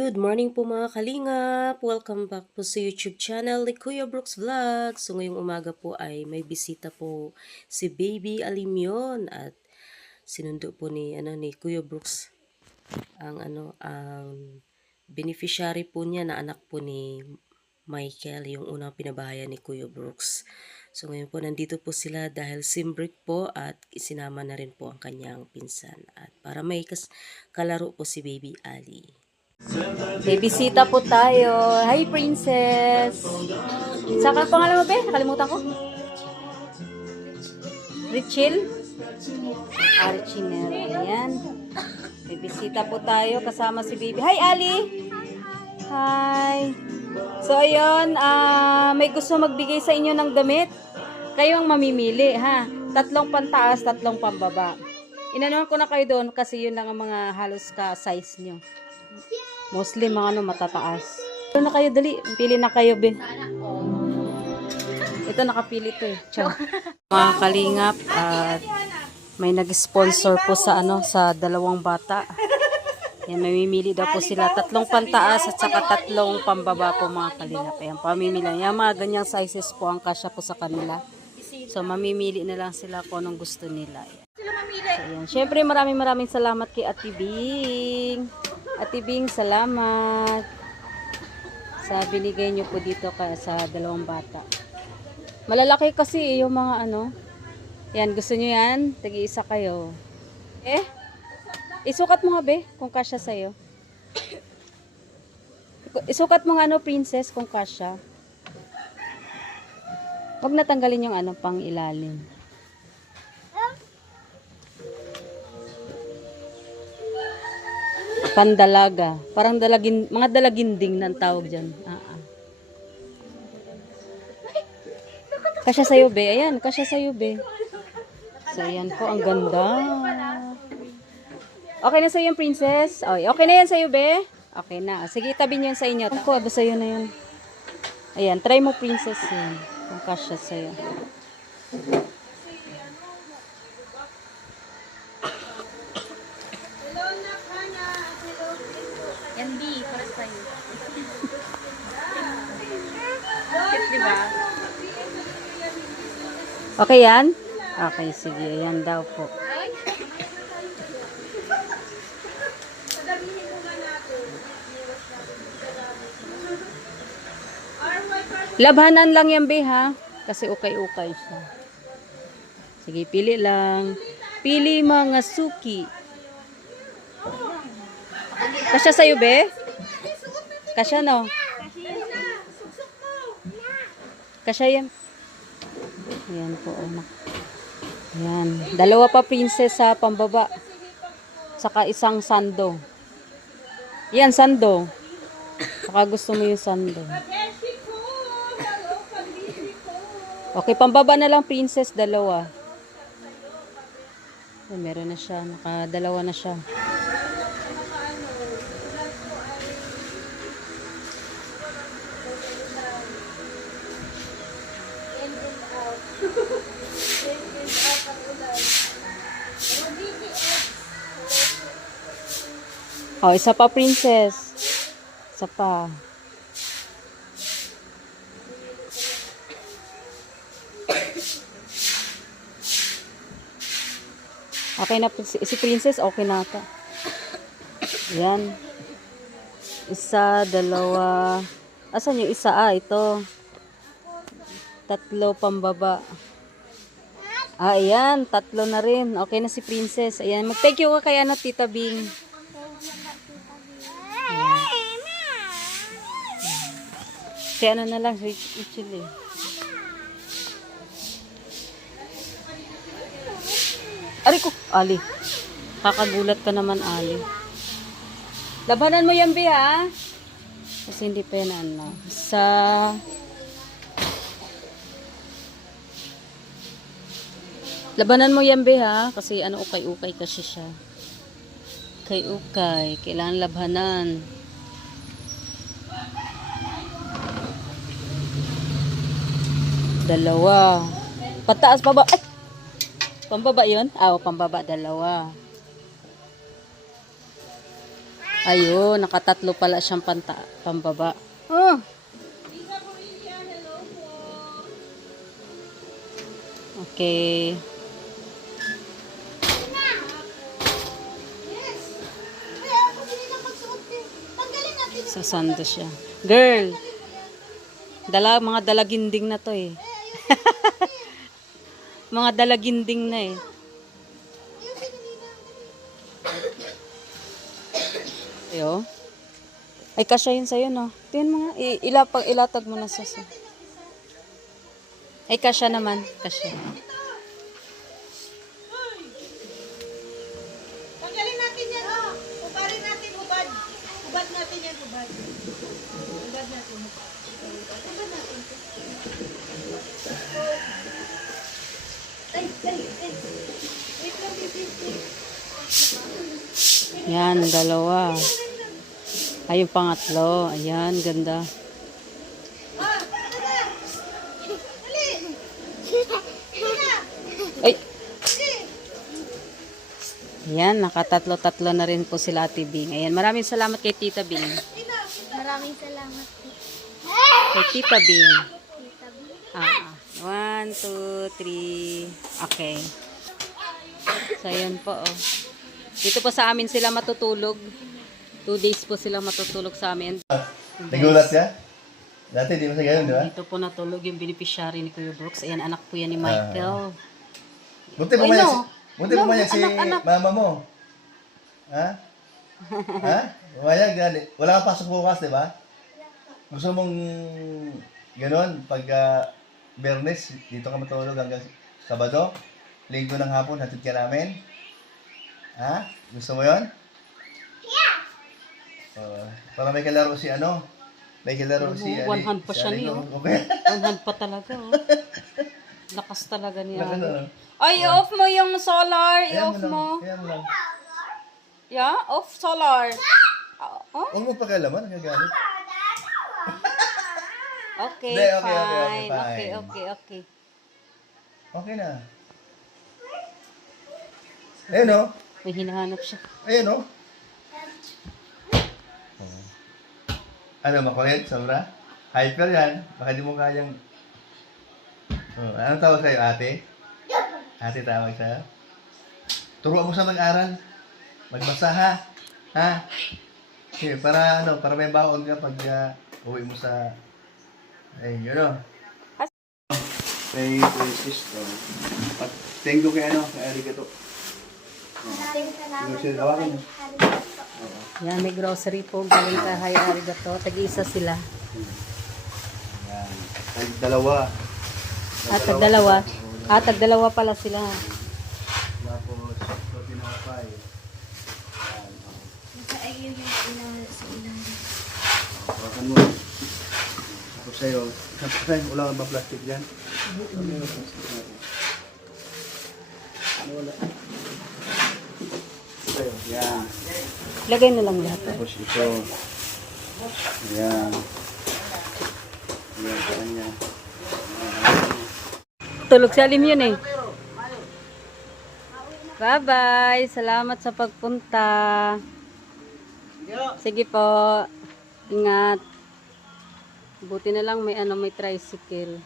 Good morning po mga kalingap! Welcome back po sa YouTube channel ni Kuya Brooks Vlog. So ngayong umaga po ay may bisita po si Baby Alimyon at sinundo po ni Kuya Brooks ang beneficiary po niya na anak po ni Michael, yung unang pinabahayan ni Kuya Brooks. So ngayon po nandito po sila dahil sim break po at isinama na rin po ang kanyang pinsan at para may kalaro po si Baby Ali. May bisita po tayo. Hi, Princess! Saka pangalan mo, be? Nakalimutan ko. Richel? Archiner. Ayan. May bisita po tayo kasama si Baby. Hi, Ali! Hi! So, ayun. May gusto magbigay sa inyo ng damit. Kayo ang mamimili, ha? 3 pantaas, 3 pambaba. Inanuhan ko na kayo doon kasi yun lang ang mga halos ka-size nyo. Mostly mga matataas. Ito na kayo, dali. Pili na kayo, be. Ito, nakapili to eh. Mga kalingap, at may nag-sponsor po sa sa 2 bata. Yan, mamimili daw po sila. 3 pantaas at saka 3 pambaba po mga kalingap. Ayan, pamimili. Yan, mga ganyang sizes po ang kasya po sa kanila. So, mamimili na lang sila kung anong gusto nila. Ayan. So, ayan. Siyempre, maraming salamat kay Ate Bing. Ate Bing, salamat sa binigay nyo po dito sa 2 bata. Malalaki kasi yung mga Yan, gusto nyo yan? Tagi-isa kayo. Isukat mo nga, be, kung kasya sa'yo. Isukat mo nga, princess, kung kasya. Huwag natanggalin yung pang ilalim. Pandalaga. Parang mga dalaginding ng tawag dyan. Kasya sa'yo, be. Ayan, kasya sa'yo, be. So, ayan po. Ang ganda. Okay na sa'yo yung princess? Okay na yan sa'yo, be? Okay na. Sige, tabi niyo sa inyo. Ako, aba sa'yo na yun. Ayan, try mo, princess, yan. Kung kasya sa'yo. MB, para sa'yo. Cute, diba? Okay yan? Okay, sige. Ayan daw po. Labhanan lang yan, be, ha? Kasi ukay-ukay siya. Sige, pili lang. Pili mga suki. Kasya sa'yo, be? Kasya, no? Kasya yan. Ayan po, anak. Ayan. 2 pa princess sa pambaba. Saka 1 sando. Yan, sando. Saka gusto mo yung sando. Okay, pambaba na lang princess, 2. Ay, meron na siya. Naka 2 na siya. Oh, isa pa princess. Isa pa. Okay na si princess, okay na ata. Yan. 1, 2. Asan yung isa? Ito. 3 pambaba. Ayan, 3 na rin. Okay na si princess. Ayan, mag-thank you ka kay Tita Bing. Kaya na lang, chili. Ari ko, Ali. Kakagulat ka naman, Ali. Labanan mo yan, be, ha? Kasi hindi pa yan, Labanan mo yan, be, ha? Kasi ukay-ukay kasi siya. Ukay-ukay. Kailangan labanan. Dalawa. Pataas, baba. Ay! Pambaba yun? Pambaba, 2. Ayun, nakatatlo pala siyang pambaba. Oh. Okay. Sasando siya. Girl. Mga dalaginding na to eh. Mga dalaginding na eh. Ayo. Ay, kasya yun sa'yo, no? Tingnan mo nga. Ilatag mo na sa... Ay, kasya naman. Kasya. Tanggalin natin yan, oh. Ubarin natin, ubad. Ubad natin yan, ubad. Ubad natin. Ubad natin. Ay. Wait lang, baby. Yan, dalawa. Ay, yung pangatlo. Ayan, ganda. Ay! Ayan, nakatatlo-tatlo na rin po sila Ate Bing. Ayan, maraming salamat kay Tita Bing. Maraming salamat po. Kay Tita Bing. Tita B. 1, 2, 3. Okay. So, ayan po, oh. Dito po sa amin sila matutulog. 2 days po sila matutulog sa amin. Nagulat ka? Dati di mo sa ganyan, di ba? Dito po natulog yung beneficiary ni Kuya Brooks. Ayan, anak po yan ni Michael. Buti Ay, pumayag no. si Anak. mama mo. Ha? Ha? Pumayag, gani. Wala kang pasok bukas, di ba? Gusto mong gano'n, pag Bernes, dito ka matulog hanggang Sabado, Linggo ng hapon, hatid ka namin. Ha? Gusto mo yun? Para may kalaro si ano? May kalaro si... One hand pa siya niyo. Okay. One hand pa talaga, oh. Lakas talaga niya. Ano? Ay, off mo yung solar. Ayan I-off lang, mo. ayan lang. Yeah, off solar. Oh? Huwag mo pakialaman, nagagamit. Okay, Hindi, okay, fine. fine. Okay. Okay na. Ayun o. May hinahanap siya. Ayun o. Ano, makulit? Sobra? Hyper yan. Baka di mo kayang... Oh, anong tawag sa'yo, ate? Ate tawag sa'yo? Turuan mo sa mag-aral. Magbasa, ha? Ha? Okay, para ano, para may baon ka pag uwi mo sa... Ayun, yun o. Kay sister. Thank you kay ano, kay Arigato. Hawakan mo. Yan, may grocery po. Galing kay Arigato. Tag-isa sila. Yan. Tag-dalawa. Tag-dalawa. Tag-dalawa pala sila. Tapos, tinapay. Yan. Ayun yung sa ilang. Hawakan mo. Tapos sa'yo. Sa'yo, wala ka ba plastic dyan? Ano yung plastic natin? Ano wala? Sa'yo, yan. Lagay na lang lahat. Tapos ito. Ayan. Ayan, saan niya. Tulog si Alim yun eh. Bye-bye. Salamat sa pagpunta. Sige po. Ingat. Buti na lang may tricycle.